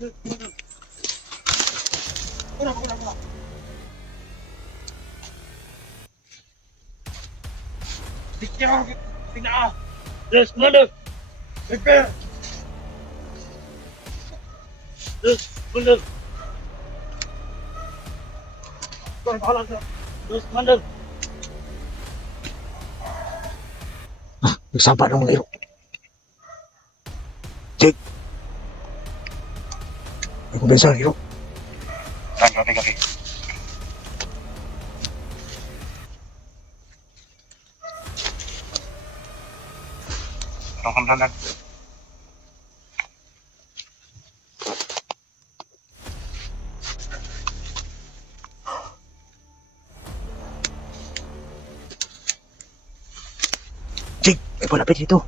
Yes, mother. Prepare. Yes, mother. Yes, mother. Nagsapa ng mga iro. Jake! May kumpensa ng iro. Gabi. Tungkol lang. Jake! May palapit dito.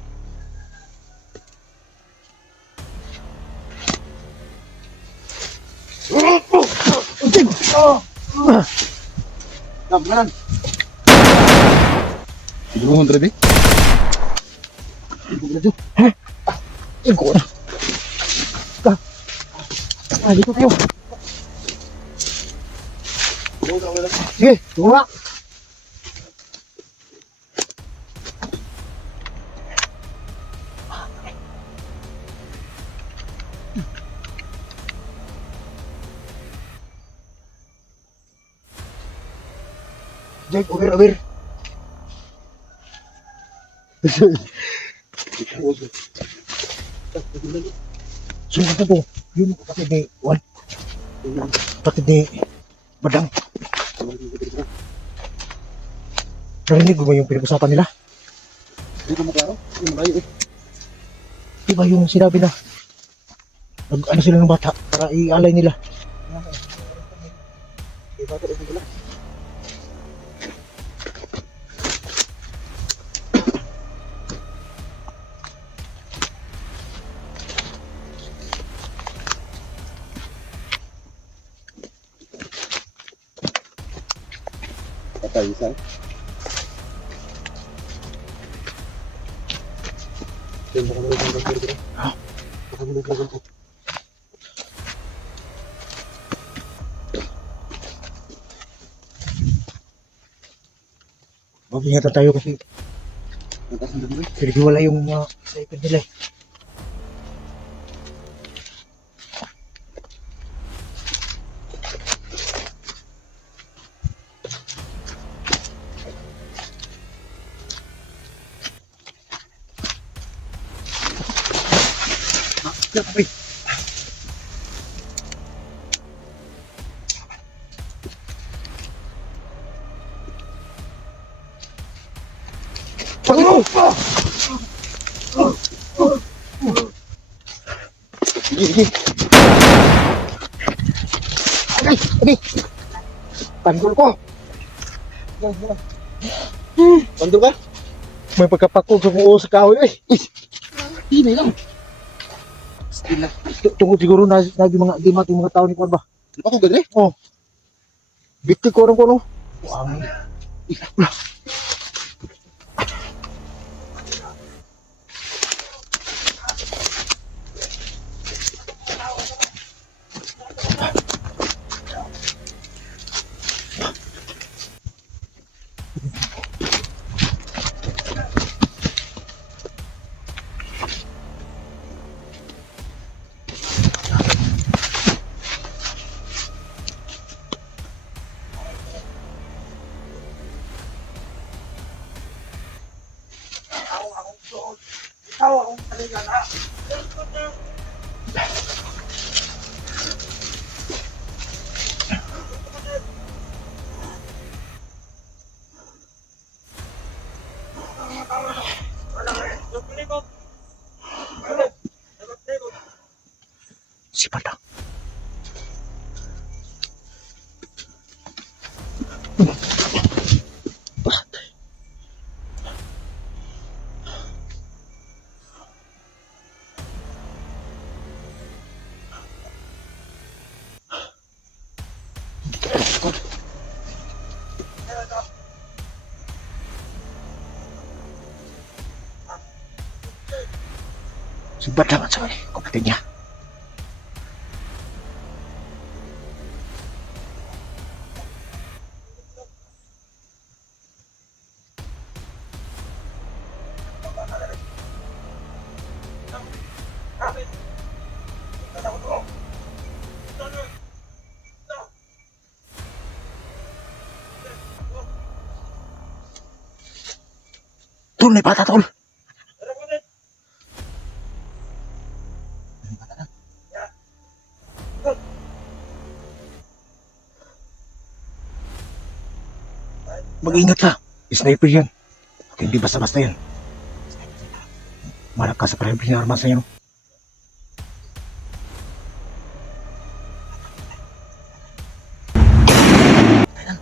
Gambaran. Siguro 100 eh. Iko na. Dito tayo. Sige, tunga. Jake, over. Sunod na to. Yun, kapatid ni Juan. Kapatid ni Badang. Narinig mo ba yung pinag-usapan nila? Hindi ka maklaro. Yung malayo eh. Di ba yung sinabi na ano sila ng bata para ialay nila? Patay isa. Mag-ingatan tayo kasi pinag-iwala yung sa ipin nila eh. Kapay. Sige. Agay. Pandul ko. Pandul ka? May pagkapakog sa buo sa kahoy eh. Hindi lang. Tungkol siguro na mga limat yung mga tao ni Juan ba? Lupa ko gagre? Oh. Bitti ko rin ko no. Wow. Si Padang. Si Badang at sa kapatid niya. Tol, may bata, tol. Mag-ingat ka. Sniper yan. Hindi basta-basta yan. Malakas sa kalibre ng armas na yan.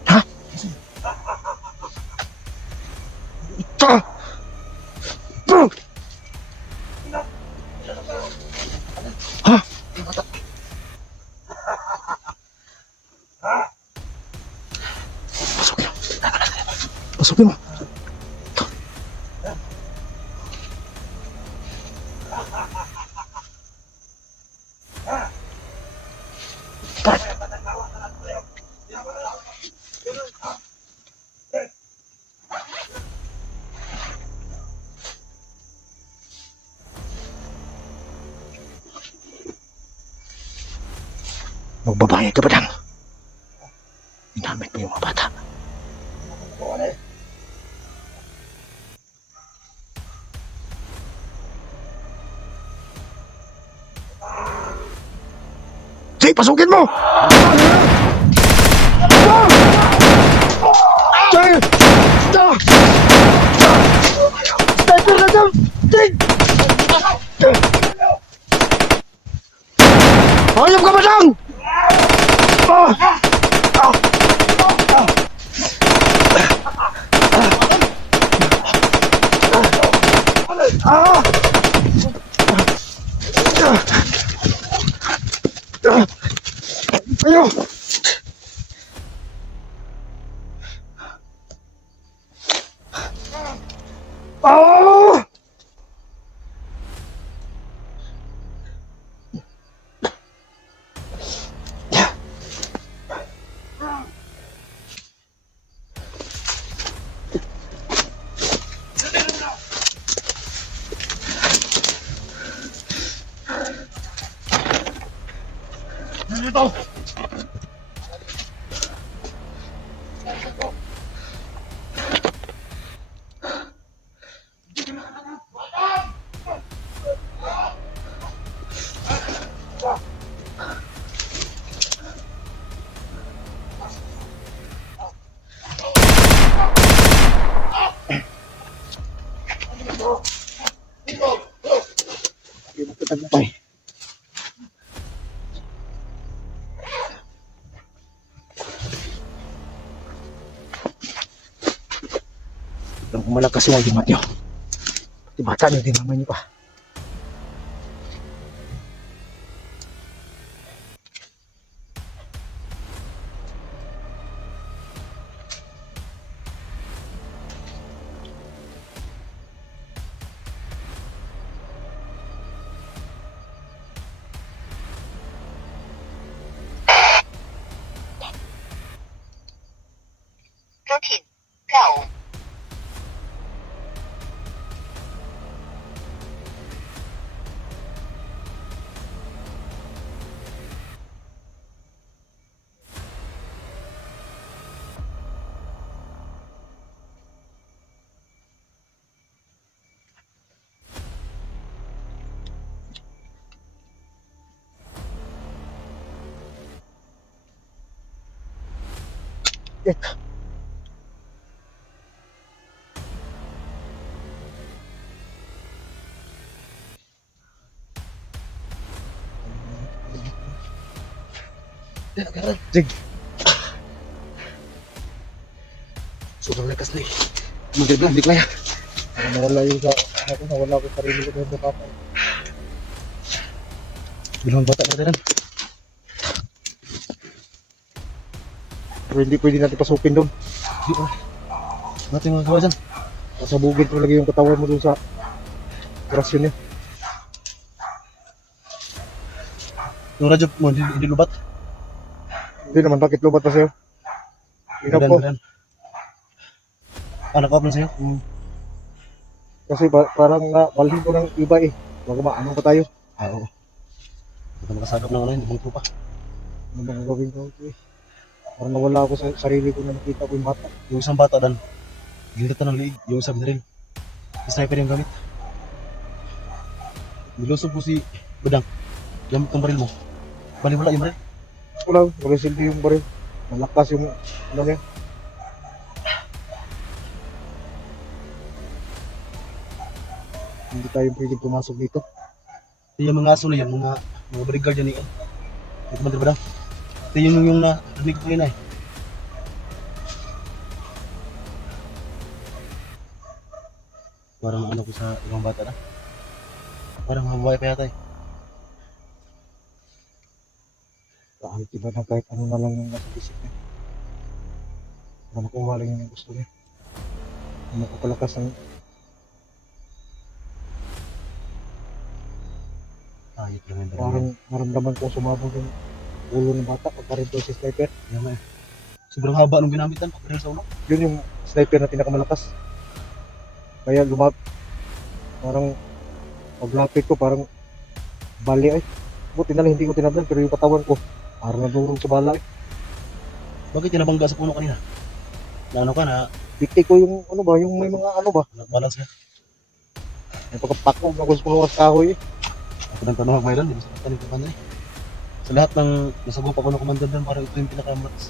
Ha? Ito! Ha? Pasukin mo. Pasukin mo. Magbabae ka ba lang? Ginamit mo yung mga bata. Sige, pasukin mo! Sige! Sniper na dyan! Sige! Hayop ka ba lang? Ayo! Oh! Ito! Tagumpay. Ang malakas yung argument nyo. Pati bata nyo, dinaman nyo pa. Routine. Go. Jig. Sobrang lakas na eh. Maganda, hindi kaya. Nawala yung sa ako, nawala ko sarili ko sa papa. Bilang bata na rin. Pero hindi pwede natin pasukin doon. Hindi pa. Natin mga kawasan. Pasabugin mo lagi yung katawan mo doon sa operasyon niya. Yung radyo mo, hindi lubat. Hindi naman, bakit lubat pa sa'yo? Inap po. Ah, naka-off lang sa'yo? Kasi parang balhin ko ng iba eh. Baka maanong pa tayo. Ah, oo. Baka makasagap ng ano yun, ibang trupa. Ano bang gagawin ko ito eh? Parang nawala ako sa sarili ko na nakita ko yung bata. Yung isang bata dan, gilita ng liig, yung isang binaril. Sniper yung gamit. Nilusog ko si Badang. Gamit ng baril mo. Bali wala yung baril. Wala silbi yung baril. Malakas yung ano niya. Hindi tayo pwede pumasok dito. Yung mga aso na yan, mga bodyguard yan eh. Ito Commander Badang. Ito yung narinig ko kanina eh. Parang ano ko sa ibang bata na. Parang mababae pa yata eh. Kahit iba na kahit ano na lang yung nasa isip niya. Para makuha lang yung gusto niya. Makapalakas ng Ayot lang yung parang maramdaman kong sumabog yung ulo ng bata pagka rin si sniper. Yan nga eh. Sobrang haba nung ginamit yan. Pagbaril sa ulo. Yun yung sniper na pinakamalakas. Kaya parang paglapit ko parang bali ay. Buti na lang hindi ko tinablan pero yung katawan ko parang nadurog sa bala eh. Bakit yan nabangga sa puno kanina? Na ano ka na, Dikti ko yung ano ba, yung may mga ano ba. balance ka. May pagkapakog ako sa puno ng kahoy eh. Ako ng tanong mayroon, di ba sa kanin ko eh. Sa lahat ng nasagupa ko ng commander doon, parang ito yung pinakamatas.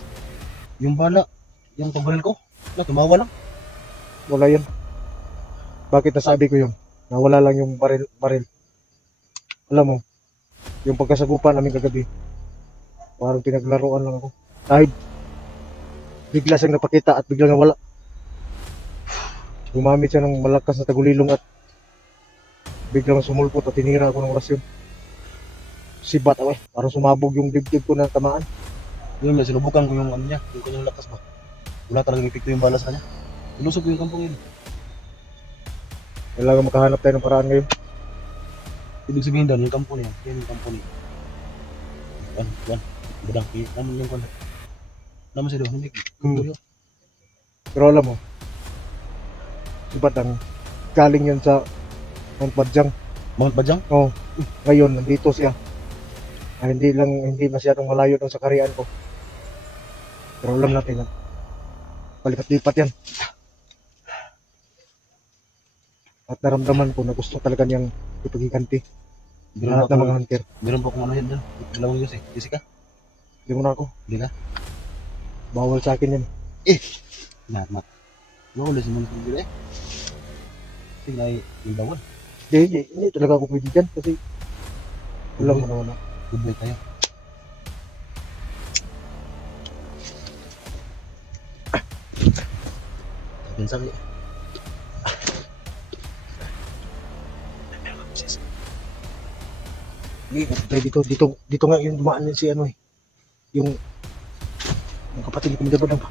Yung bala, yung pagbaril ko, tumawa lang. Wala yan. Bakit nasabi ko yun? Nawala lang yung baril. Alam mo, yung pagkasagupan namin kagabi, parang pinaglaruan lang ako. Dahil bigla siyang napakita at biglang nawala. Gumamit siya ng malakas na tagulilong at biglang sumulpot at tinira ako ng orasyon. Sibat ako eh. Parang sumabog yung dibdib ko na tamaan. Yun, may sinubukan ko yung ano niya, yung kanyang lakas ba. Wala talagang epekto yung bala sa kanya. Ilusog ko yung kampong yun. Kailangan makahanap tayo ng paraan ngayon. Ibig sabihin doon, yung kampo niya, yan yung kampo niya. Yan, budang, naman yung kwan. Naman siya doon, hindi. Pero alam mo, sibat ang galing yan sa Mount Badjang. Mount Bajang? Oh, ngayon nandito siya. Hindi masyadong malayo doon sa karian ko. Pero alam natin na palipat-lipat yan. At naramdaman ko na gusto talaga niyang ipaghiganti lahat ng mga hunter. Meron po akong ano yan doon. Dalawang Diyos eh. Jessica? Hindi mo na ako. Hindi ka? Bawal sa akin yan. Mat. Bawal si Manong Pagdila eh. Kasi na yung bawal. Hindi talaga ako pwede dyan kasi wala mo na wala. Good boy tayo. Sabi. Dito nga yung dumaan si ano eh. Yung kapatid ni Kumida ba ba?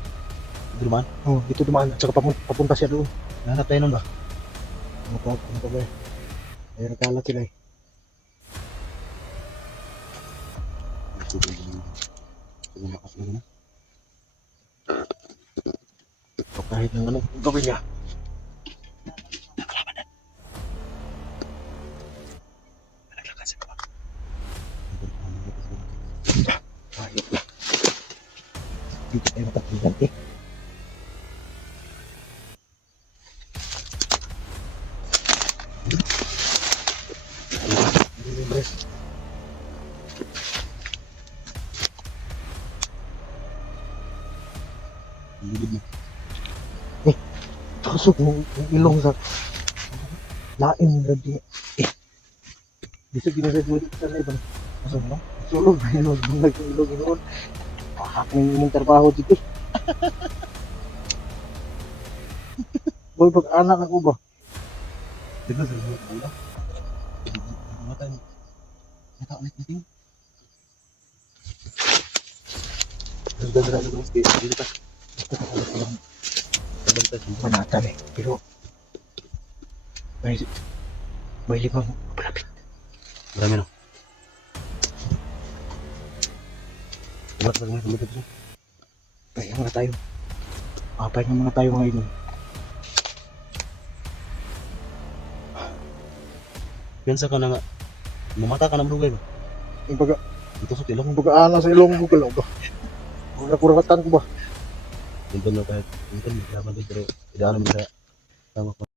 Dumaan? Oh, dito dumaan at saka papunta siya doon. Nahanap tayo nun ba? Ano pa ba eh? Ay nagkalat sila eh. So, kahit ng ano gawin niya. Ayop na. Dito tayo matapigan eh. Tusok yung ilong sa lain lagi. Bisa ginagawa dito sa laban. Masok no? Sulog na ilong. Bulag yung ilong yun. Pakakang yung trabaho dito. Boy, pag anak ako ba? Diba sa mga bula? Matay. Mata ulit natin. Gagara sa mga space. Dito ka. Manatan eh. Pero may limang palapit. Marami no. Buat pa kami sumunod dito. Kaya nga tayo. Papahinga muna tayo ngayon. Piyansa ka na nga. Mamata ka ng lugay ba? Yung baga, Ito sa tilong. ana sa ilong ko lang ba? Nakuratan ko ba? Ito na kahit. Ito na. Pero tidak alam bisa. Tama ko.